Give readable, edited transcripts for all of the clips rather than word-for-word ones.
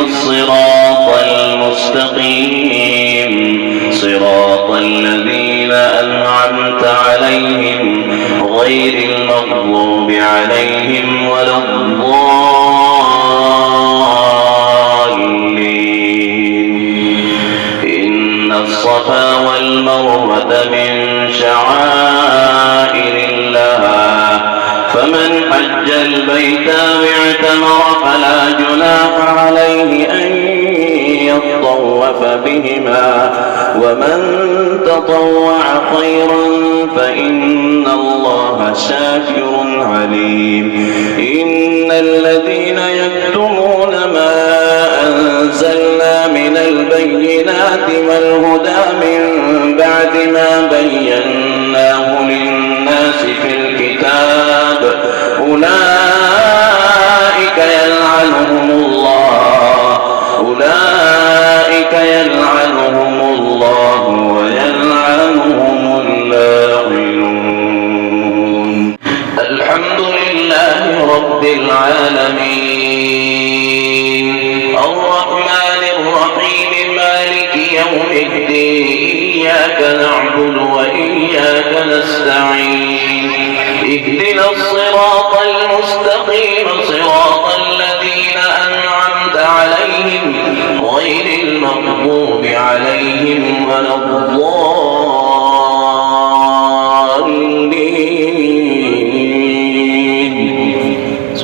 الصراط المستقيم صراط الذين أنعمت عليهم غير المغضوب عليهم ولا الضالين. إن الصفا والمروة من شعائر الله فمن حج البيت أو اعتمر فلا جناح عليه أن يطوف بهما ومن تطوع خيرا فإن الله شاكر عليم. إن الذين يكتمون ما أنزلنا من البينات والهدى من بعد ما بيناه للناس في الكتاب أولئك يلعنهم الله ويلعنهم اللاعنون. الحمد لله رب العالمين الرحمن الرحيم مالك يوم الدين إياك نعبد وإياك نستعين اهدنا الصراط المستقيم صراط الذين أنعمت عليهم غير المغضوب عليهم ولا الضالين.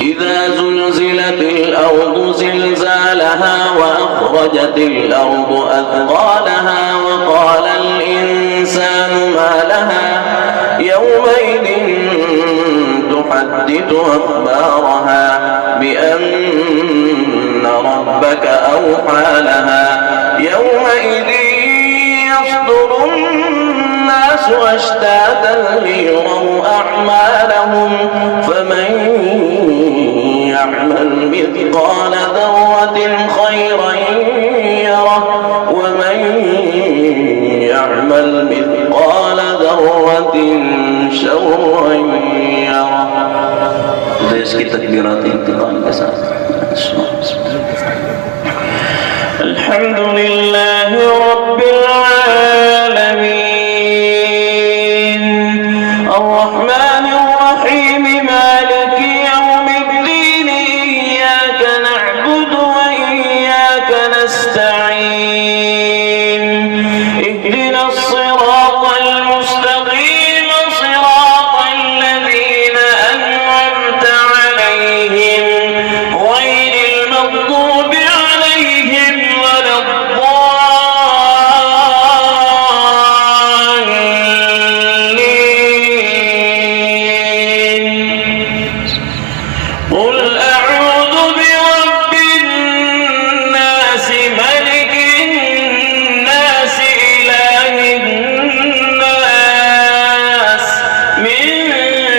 إذا زلزلت الأرض زلزالها وأخرجت الأرض أثقالها وقال الإنسان ما لها يومئذ تحدث أخبارها بأن ربك أوحى لها يومئذ يصدر الناس أشتاتا ليروا أعمالهم فمن يعمل مثقال ذرة خيرا يره ومن يعمل مثقال ذرة شرا يره. इसकी तकबीरात इंतकाल के साथ الحمد لله رب العالمين الرحمن الرحيم مالك يوم الدين إياك نعبد وإياك نستعين اهدنا الصراط المستقيم صراط الذين أنعمت عليهم غير المغضوب عليهم ولا الضالين. قل أعوذ برب الناس ملك الناس إله الناس من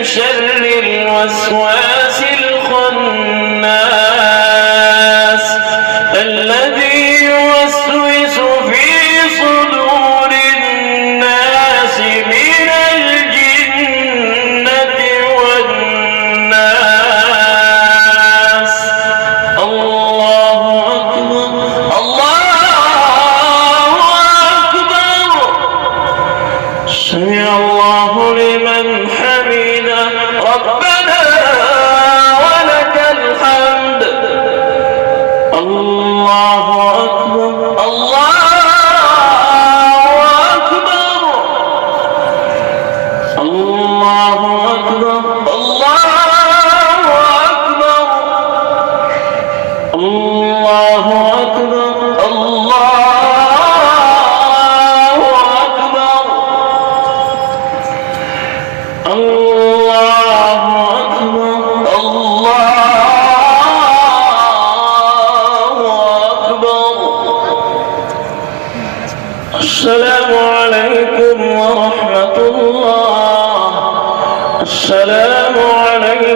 شر الوسواس الخناس الذي يوسوس في صدور الناس من الجنة والناس. الله أكبر الله أكبر سمع الله لمن حمده ربنا ولك الحمد. الله أكبر الله أكبر الله أكبر الله أكبر الله أكبر الله أكبر الله أكبر الله أكبر. السلام عليكم ورحمة الله. السلام عليكم